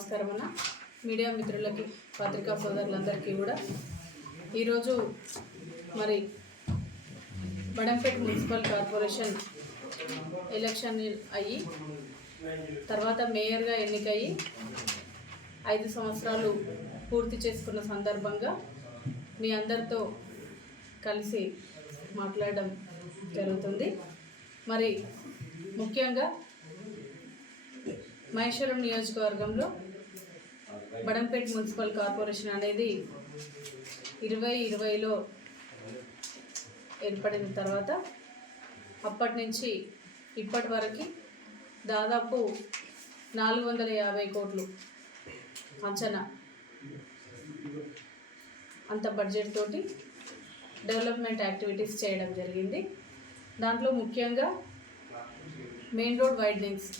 నమస్కారం అన్న. మీడియా మిత్రులకి, పత్రికా సోదరులందరికీ కూడా ఈరోజు మరి బడంపేట మున్సిపల్ కార్పొరేషన్ ఎలక్షన్ అయ్యి తర్వాత మేయర్గా ఎన్నికయ్యి 5 సంవత్సరాలు పూర్తి చేసుకున్న సందర్భంగా మీ అందరితో కలిసి మాట్లాడడం జరుగుతుంది. మరి ముఖ్యంగా మహేశ్వరం నియోజకవర్గంలో బడంపేట మున్సిపల్ కార్పొరేషన్ అనేది 2020లో ఏర్పడిన తర్వాత అప్పటి నుంచి ఇప్పటి వరకు దాదాపు 450 కోట్లు అంచనా అంత బడ్జెట్ తోటి డెవలప్మెంట్ యాక్టివిటీస్ చేయడం జరిగింది. దాంట్లో ముఖ్యంగా మెయిన్ రోడ్ వైడనింగ్స్,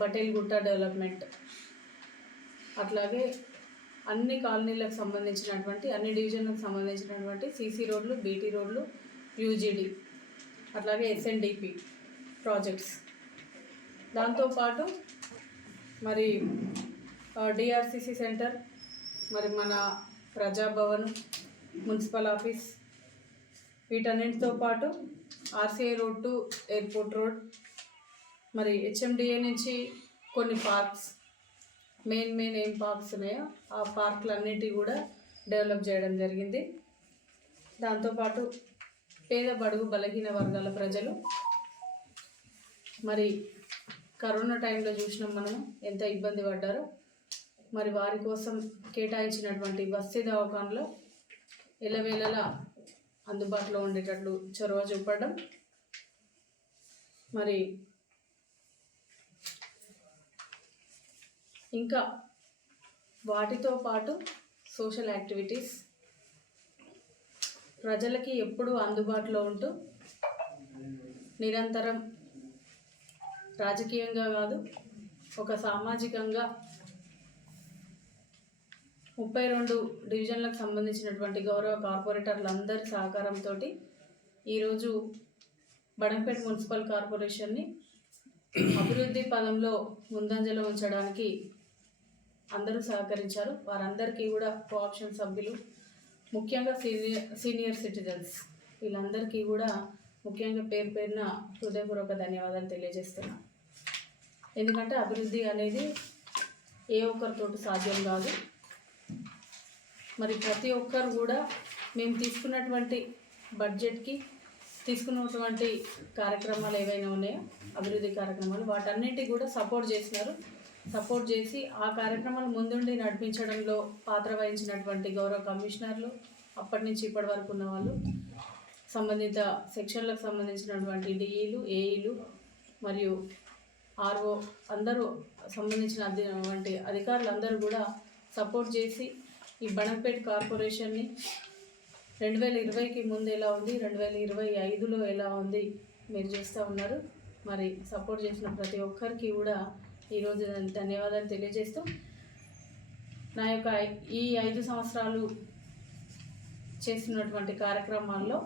బటేల్గుట్ట డెవలప్మెంట్, అట్లాగే అన్ని కాలనీలకు సంబంధించినటువంటి అన్ని డివిజన్లకు సంబంధించినటువంటి సీసీ రోడ్లు, బీటీ రోడ్లు, యూజీడీ, అట్లాగే ఎస్ఎన్డిపి ప్రాజెక్ట్స్, దాంతోపాటు మరి డిఆర్సిసి సెంటర్, మరి మన ప్రజాభవన్, మున్సిపల్ ఆఫీస్, వీటన్నిటితో పాటు RCI road to airport road, మరి హెచ్ఎండిఏ నుంచి కొన్ని పార్క్స్, మెయిన్ ఏం పార్క్స్ ఉన్నాయో ఆ పార్కులన్నిటి కూడా డెవలప్ చేయడం జరిగింది. దాంతోపాటు పేద బడుగు బలహీన వర్గాల ప్రజలు మరి కరోనా టైంలో చూసినాం మనం ఎంత ఇబ్బంది పడ్డారో. మరి వారి కోసం కేటాయించినటువంటి బస్తీ దవాఖానలో ఎల్లవేళలా అందుబాటులో ఉండేటట్లు చొరవ చూపడం, మరి ఇంకా వాటితో పాటు సోషల్ యాక్టివిటీస్ ప్రజలకి ఎప్పుడూ అందుబాటులో ఉంటూ నిరంతరం రాజకీయంగా కాదు, ఒక సామాజికంగా 32 డివిజన్లకు సంబంధించినటువంటి గౌరవ కార్పొరేటర్లందరి సహకారంతో ఈరోజు బడంపేట మున్సిపల్ కార్పొరేషన్ని అభివృద్ధి పదంలో ముందంజలో ఉంచడానికి అందరూ సహకరించారు. వారందరికీ కూడా కోఆప్షన్ సభ్యులు, ముఖ్యంగా సీనియర్ సిటిజన్స్, వీళ్ళందరికీ కూడా ముఖ్యంగా పేరున హృదయపూర్వక ధన్యవాదాలు తెలియజేస్తున్నాను. ఎందుకంటే అభివృద్ధి అనేది ఏ ఒక్కరితోటి సాధ్యం కాదు. మరి ప్రతి ఒక్కరు కూడా మేము తీసుకున్నటువంటి బడ్జెట్కి తీసుకున్నటువంటి కార్యక్రమాలు ఏవైనా ఉన్నాయో అభివృద్ధి కార్యక్రమాలు, వాటన్నిటికీ కూడా సపోర్ట్ చేసి ఆ కార్యక్రమాలు ముందుండి నడిపించడంలో పాత్ర వహించినటువంటి గౌరవ కమిషనర్లు, అప్పటి నుంచి ఇప్పటి వరకు ఉన్న వాళ్ళు, సంబంధిత సెక్షన్లకు సంబంధించినటువంటి డిఈలు, ఏఈలు మరియు ఆర్ఓ అందరూ సంబంధించినటువంటి అధికారులందరూ కూడా సపోర్ట్ చేసి ఈ బడంపేట కార్పొరేషన్ని 2020కి ముందు ఎలా ఉంది, 2025లో ఎలా ఉంది మీరు చూస్తూ ఉన్నారు. మరి సపోర్ట్ చేసిన ప్రతి ఒక్కరికి కూడా ఈరోజు ధన్యవాదాలు తెలియజేస్తూ, నా యొక్క ఈ 5 సంవత్సరాలు చేసినటువంటి కార్యక్రమాల్లో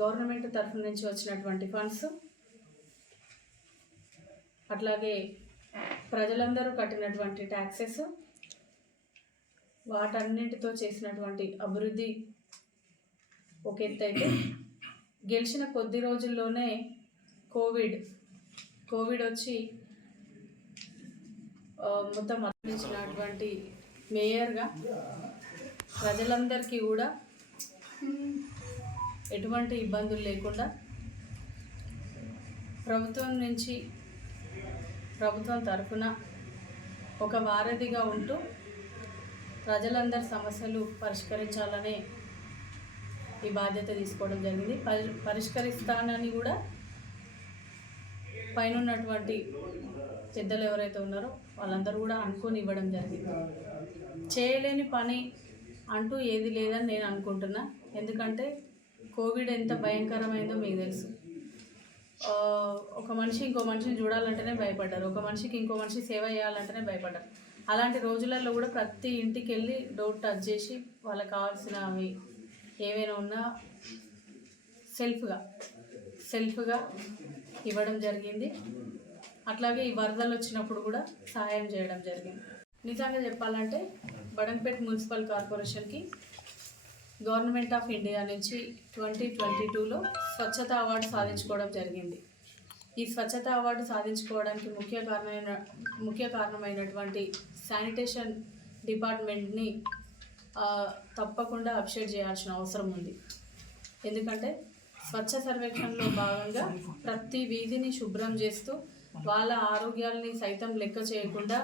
గవర్నమెంట్ తరఫు నుంచి వచ్చినటువంటి ఫండ్స్, అట్లాగే ప్రజలందరూ కట్టినటువంటి ట్యాక్సెస్, వాటన్నింటితో చేసినటువంటి అభివృద్ధి ఒక ఎత్తు అయితే, గెలిచిన కొద్ది రోజుల్లోనే కోవిడ్ వచ్చి మొత్తం అందించినటువంటి మేయర్గా ప్రజలందరికీ కూడా ఎటువంటి ఇబ్బందులు లేకుండా ప్రభుత్వం తరఫున ఒక వారధిగా ఉంటూ ప్రజలందరి సమస్యలు పరిష్కరించాలనే ఈ బాధ్యత తీసుకోవడం జరిగింది. పరిష్కరిస్తానని కూడా పైన ఉన్నటువంటి పెద్దలు ఎవరైతే ఉన్నారో వాళ్ళందరూ కూడా అనుకొని ఇవ్వడం జరిగింది. చేయలేని పని అంటూ ఏది లేదని నేను అనుకుంటున్నా. ఎందుకంటే కోవిడ్ ఎంత భయంకరమైందో మీకు తెలుసు. ఒక మనిషి ఇంకో మనిషిని చూడాలంటేనే భయపడ్డారు, ఒక మనిషికి ఇంకో మనిషి సేవ చేయాలంటేనే భయపడ్డారు. అలాంటి రోజులలో కూడా ప్రతి ఇంటికి వెళ్ళి డోర్ టచ్ చేసి వాళ్ళకి కావాల్సినవి ఏవైనా ఉన్నా సెల్ఫ్గా ఇవ్వడం జరిగింది. అట్లాగే ఈ వరదలు వచ్చినప్పుడు కూడా సహాయం చేయడం జరిగింది. నిజంగా చెప్పాలంటే బడంపేట్ మున్సిపల్ కార్పొరేషన్కి గవర్నమెంట్ ఆఫ్ ఇండియా నుంచి 2022లో స్వచ్ఛత అవార్డు సాధించుకోవడం జరిగింది. ఈ స్వచ్ఛత అవార్డు సాధించుకోవడానికి ముఖ్య కారణమైనటువంటి శానిటేషన్ డిపార్ట్మెంట్ని తప్పకుండా అప్రిషియేట్ చేయాల్సిన అవసరం ఉంది. ఎందుకంటే స్వచ్ఛ సర్వేక్షణలో భాగంగా ప్రతి వీధిని శుభ్రం చేస్తూ వాళ్ళ ఆరోగ్యాల్ని సైతం లెక్క చేయకుండా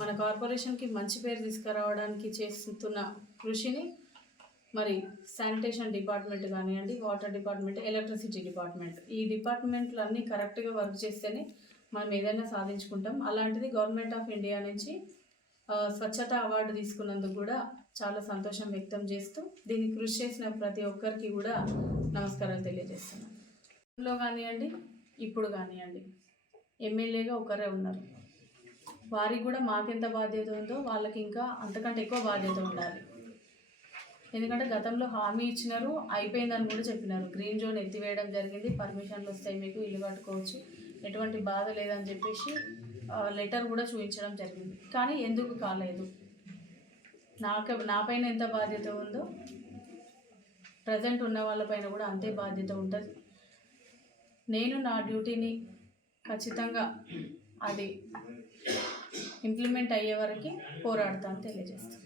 మన కార్పొరేషన్కి మంచి పేరు తీసుకురావడానికి చేస్తున్న కృషిని మరి శానిటేషన్ డిపార్ట్మెంట్ కానివ్వండి, వాటర్ డిపార్ట్మెంట్, ఎలక్ట్రిసిటీ డిపార్ట్మెంట్, ఈ డిపార్ట్మెంట్లు అన్నీ కరెక్ట్గా వర్క్ చేస్తేనే మనం ఏదైనా సాధించుకుంటాం. అలాంటిది గవర్నమెంట్ ఆఫ్ ఇండియా నుంచి స్వచ్ఛత అవార్డు తీసుకున్నందుకు కూడా చాలా సంతోషం వ్యక్తం చేస్తూ దీన్ని కృషి చేసిన ప్రతి ఒక్కరికి కూడా నమస్కారాలు తెలియజేస్తున్నాను. లో కానివ్వండి, ఇప్పుడు కానివ్వండి, ఎమ్మెల్యేగా ఒకరే ఉన్నారు. వారికి కూడా మాకెంత బాధ్యత ఉందో వాళ్ళకి ఇంకా అంతకంటే ఎక్కువ బాధ్యత ఉండాలి. ఎందుకంటే గతంలో హామీ ఇచ్చినారు, అయిపోయిందని కూడా చెప్పినారు. గ్రీన్ జోన్ ఎత్తివేయడం జరిగింది, పర్మిషన్లు వస్తాయి, మీకు ఇల్లు కట్టుకోవచ్చు, ఎటువంటి బాధ లేదని చెప్పేసి లెటర్ కూడా చూపించడం జరిగింది. కానీ ఎందుకు కాలేదు? నాపైన ఎంత బాధ్యత ఉందో ప్రజెంట్ ఉన్న వాళ్ళపైన కూడా అంతే బాధ్యత ఉంటుంది. నేను నా డ్యూటీని ఖచ్చితంగా అది ఇంప్లిమెంట్ అయ్యే వరకు పోరాడతాను తెలియజేస్తాను.